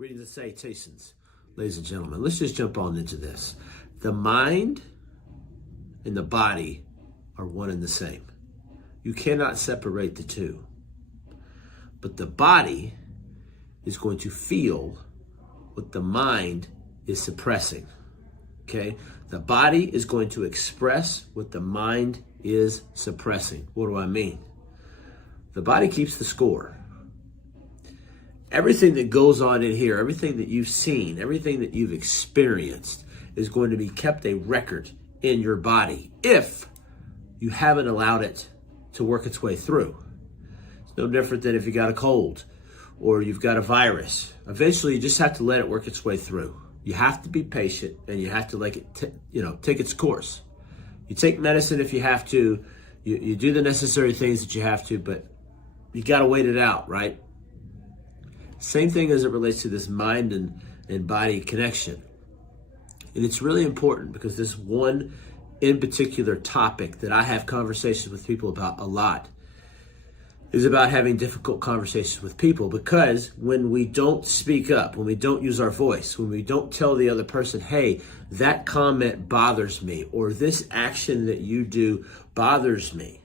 Greetings and salutations, ladies and gentlemen. Let's just jump on into this. The mind and the body are one and the same. You cannot separate the two. But the body is going to feel what the mind is suppressing. Okay? The body is going to express what the mind is suppressing. What do I mean? The body keeps the score. Everything that goes on in here, everything that you've seen, everything that you've experienced is going to be kept a record in your body if you haven't allowed it to work its way through. It's no different than if you got a cold or you've got a virus. Eventually, you just have to let it work its way through. You have to be patient and you have to let it take its course. You take medicine if you have to. You do the necessary things that you have to, but you got to wait it out, right? Same thing as it relates to this mind and body connection. And it's really important because this one in particular topic that I have conversations with people about a lot is about having difficult conversations with people, because when we don't speak up, when we don't use our voice, when we don't tell the other person, hey, that comment bothers me, or this action that you do bothers me,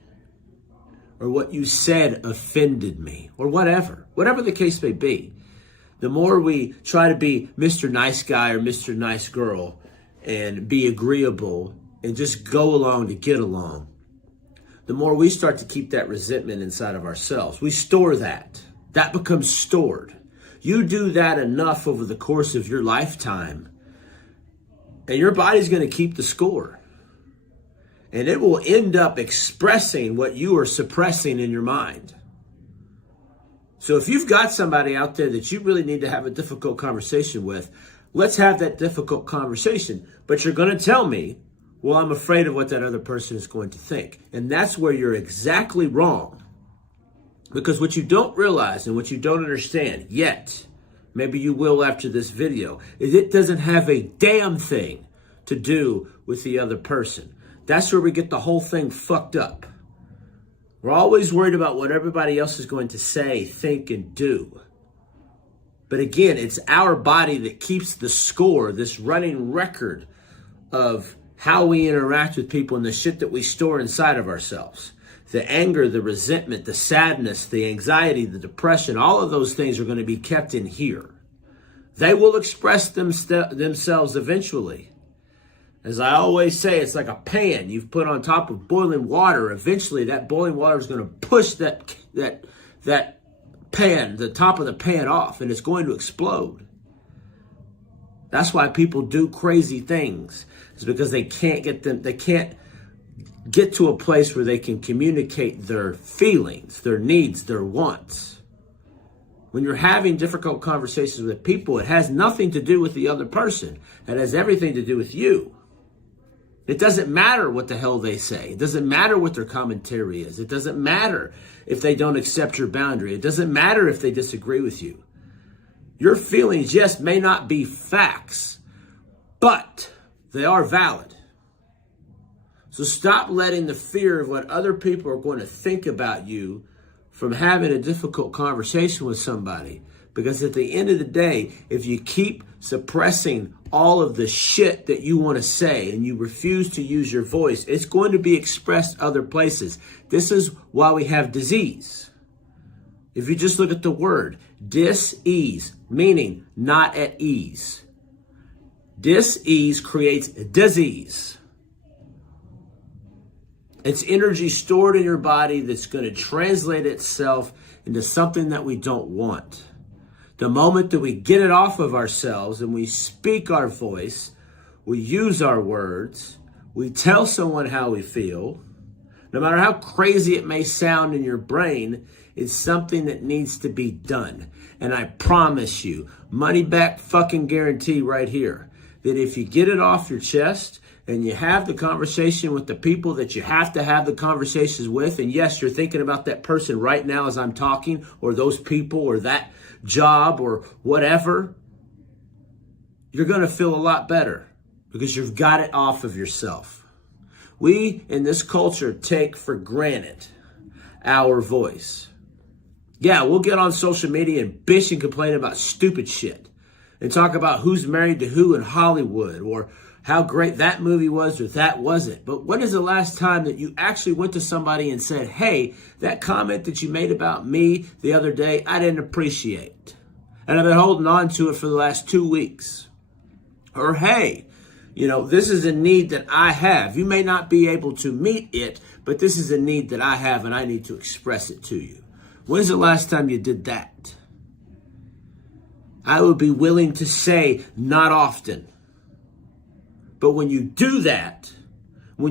or what you said offended me, or whatever the case may be. The more we try to be Mr. Nice Guy or Mr. Nice Girl and be agreeable and just go along to get along, the more we start to keep that resentment inside of ourselves. We store that. That becomes stored. You do that enough over the course of your lifetime, and your body's going to keep the score. And it will end up expressing what you are suppressing in your mind. So if you've got somebody out there that you really need to have a difficult conversation with, let's have that difficult conversation. But you're going to tell me, well, I'm afraid of what that other person is going to think. And that's where you're exactly wrong. Because what you don't realize and what you don't understand yet, maybe you will after this video, is it doesn't have a damn thing to do with the other person. That's where we get the whole thing fucked up. We're always worried about what everybody else is going to say, think, and do. But again, it's our body that keeps the score, this running record of how we interact with people and the shit that we store inside of ourselves. The anger, the resentment, the sadness, the anxiety, the depression, all of those things are going to be kept in here. They will express themselves eventually. As I always say, it's like a pan you've put on top of boiling water. Eventually, that boiling water is going to push that pan, the top of the pan off, and it's going to explode. That's why people do crazy things. It's because they can't get to a place where they can communicate their feelings, their needs, their wants. When you're having difficult conversations with people, it has nothing to do with the other person. It has everything to do with you. It doesn't matter what the hell they say. It doesn't matter what their commentary is. It doesn't matter if they don't accept your boundary. It doesn't matter if they disagree with you. Your feelings, yes, may not be facts, but they are valid. So stop letting the fear of what other people are going to think about you from having a difficult conversation with somebody. Because at the end of the day, if you keep suppressing all of the shit that you want to say and you refuse to use your voice, it's going to be expressed other places. This is why we have disease. If you just look at the word, dis-ease, meaning not at ease. Dis-ease creates disease. It's energy stored in your body that's going to translate itself into something that we don't want. The moment that we get it off of ourselves and we speak our voice, we use our words, we tell someone how we feel, no matter how crazy it may sound in your brain, it's something that needs to be done. And I promise you, money back fucking guarantee right here, that if you get it off your chest and you have the conversation with the people that you have to have the conversations with, and yes, you're thinking about that person right now as I'm talking, or those people, or that job, or whatever, you're going to feel a lot better because you've got it off of yourself. We in this culture take for granted our voice. Yeah, we'll get on social media and bitch and complain about stupid shit. and talk about who's married to who in Hollywood or how great that movie was or that wasn't. But when is the last time that you actually went to somebody and said, hey, that comment that you made about me the other day, I didn't appreciate. And I've been holding on to it for the last 2 weeks. Or, hey, this is a need that I have. You may not be able to meet it, but this is a need that I have and I need to express it to you. When's the last time you did that? I would be willing to say not often. But when you do that one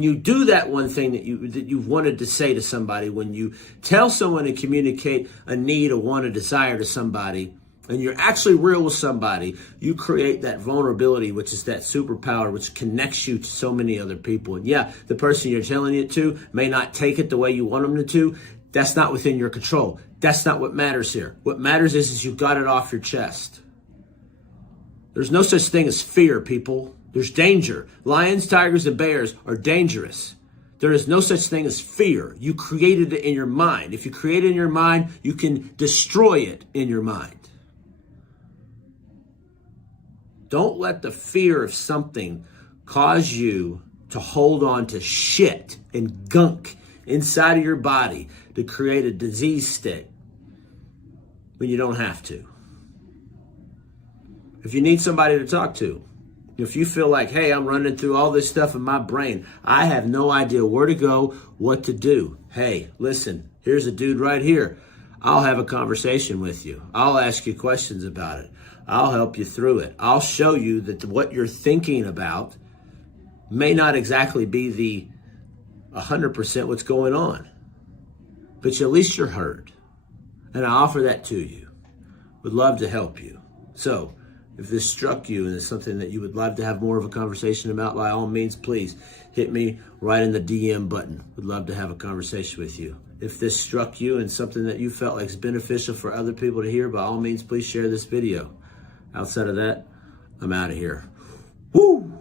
thing that you've wanted to say to somebody, when you tell someone to communicate a need, a want, a desire to somebody, and you're actually real with somebody, you create that vulnerability, which is that superpower, which connects you to so many other people. And yeah, the person you're telling it to may not take it the way you want them to. That's not within your control. That's not what matters here. What matters is you got it off your chest. There's no such thing as fear, people. There's danger. Lions, tigers, and bears are dangerous. There is no such thing as fear. You created it in your mind. If you create it in your mind, you can destroy it in your mind. Don't let the fear of something cause you to hold on to shit and gunk inside of your body to create a disease state when you don't have to. If you need somebody to talk to, if you feel like, hey, I'm running through all this stuff in my brain, I have no idea where to go, what to do. Hey, listen, here's a dude right here. I'll have a conversation with you. I'll ask you questions about it. I'll help you through it. I'll show you that what you're thinking about may not exactly be the 100% what's going on, but at least you're heard. And I offer that to you. Would love to help you. So if this struck you and it's something that you would love to have more of a conversation about, by all means, please hit me right in the DM button. Would love to have a conversation with you. If this struck you and something that you felt like is beneficial for other people to hear, by all means, please share this video. Outside of that, I'm out of here. Woo!